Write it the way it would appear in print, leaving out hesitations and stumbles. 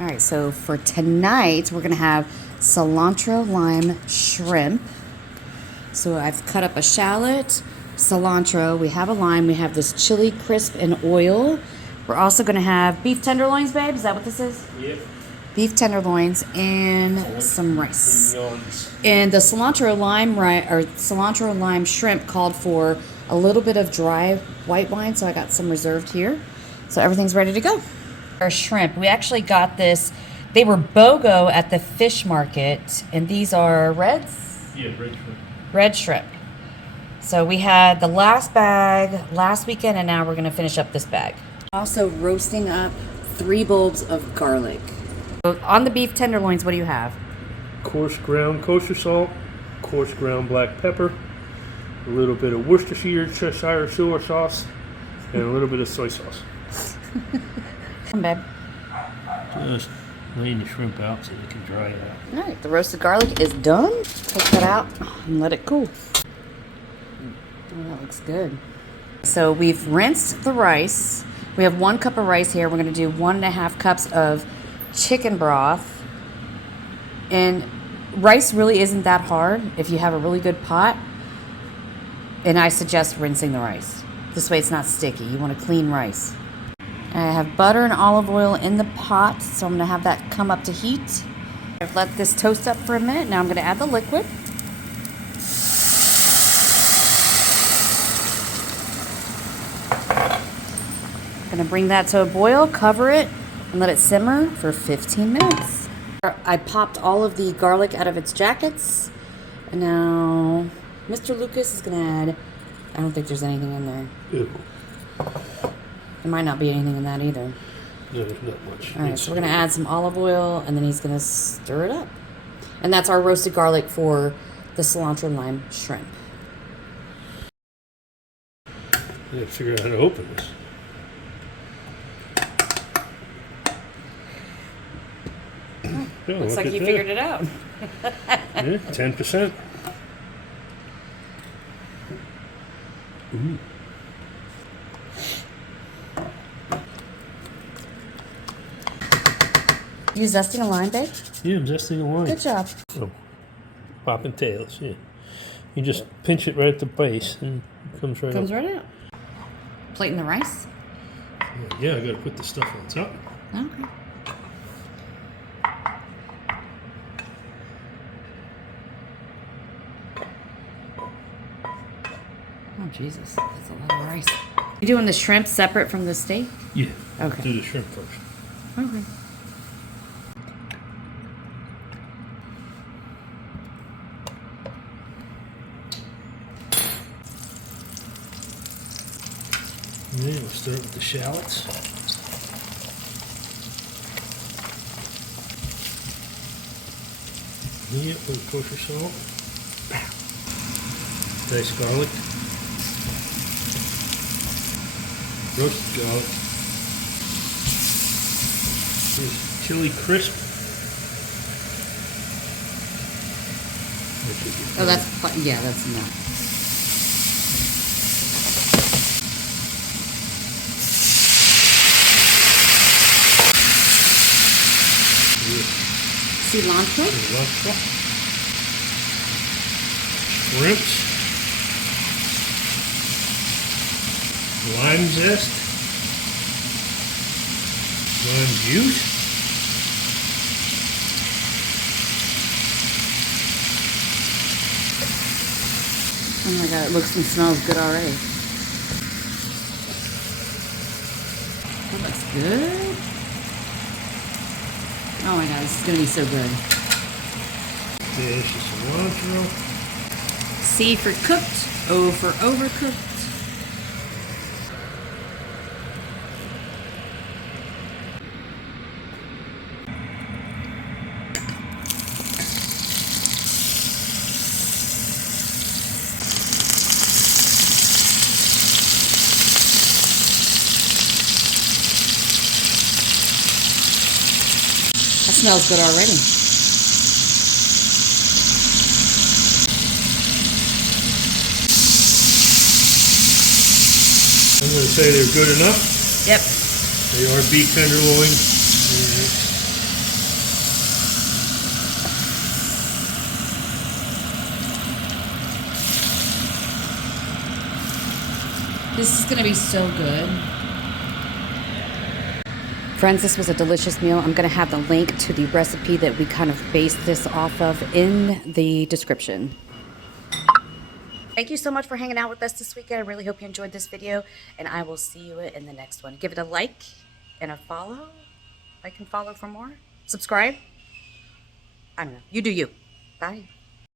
All right, so for tonight, we're gonna have cilantro lime shrimp. So I've cut up a shallot, cilantro, we have a lime, we have this chili crisp and oil. We're also gonna have beef tenderloins, babe, is that what this is? Yep. Beef tenderloins and some rice. And the cilantro lime shrimp called for a little bit of dry white wine, so I got some reserved here. So everything's ready to go. Our shrimp, we actually got this, they were BOGO at the fish market, and these are reds? Yeah, red shrimp. Red shrimp. So we had the last bag last weekend, and now we're gonna finish up this bag. Also roasting up 3 bulbs of garlic. So on the beef tenderloins, what do you have? Coarse ground kosher salt, coarse ground black pepper, a little bit of Worcestershire Cheshire soy sauce, and a little bit of soy sauce. Come, babe. Just laying the shrimp out so they can dry it out. All right, the roasted garlic is done. Take that out and let it cool. Oh, that looks good. So we've rinsed the rice. We have 1 cup of rice here. We're gonna do 1.5 cups of chicken broth. And rice really isn't that hard if you have a really good pot. And I suggest rinsing the rice. This way it's not sticky. You want a clean rice. And I have butter and olive oil in the pot, so I'm gonna have that come up to heat. I've let this toast up for a minute. Now I'm gonna add the liquid. Gonna bring that to a boil, cover it, and let it simmer for 15 minutes. I popped all of the garlic out of its jackets, and now Mr. Lucas is gonna add, I don't think there's anything in there. Ew. There might not be anything in that either. No, there's not much. All right, so we're gonna add some olive oil, and then he's gonna stir it up. And that's our roasted garlic for the cilantro lime shrimp. I gotta figure out how to open this. Oh, Looks like you figured it out. Yeah, 10%. Ooh. You zesting a lime, babe? Yeah, I'm zesting a lime. Good job. Oh, popping tails, yeah. You just pinch it right at the base and it comes right Comes up. right out. Plating the rice? Yeah, I gotta put the stuff on top. Okay. Oh, Jesus. That's a lot of rice. You doing the shrimp separate from the steak? Yeah. Okay. Do the shrimp first. Okay. And then we'll start with the shallots. Yeah, with kosher salt. Diced garlic. Roasted garlic. Here's chili crisp. Oh, that's enough. Cilantro. Cilantro. Shrimps. Lime zest. Lime juice. Oh my God, it looks and smells good already. That looks good. Oh my God, this is gonna be so good. Dash of cilantro. C for cooked, O for overcooked. That smells good already. I'm going to say they're good enough. Yep. They are beef tenderloin. This is going to be so good. Friends, this was a delicious meal. I'm going to have the link to the recipe that we kind of based this off of in the description. Thank you so much for hanging out with us this weekend. I really hope you enjoyed this video, and I will see you in the next one. Give it a like and a follow. Like and follow for more. Subscribe. I don't know. You do you. Bye.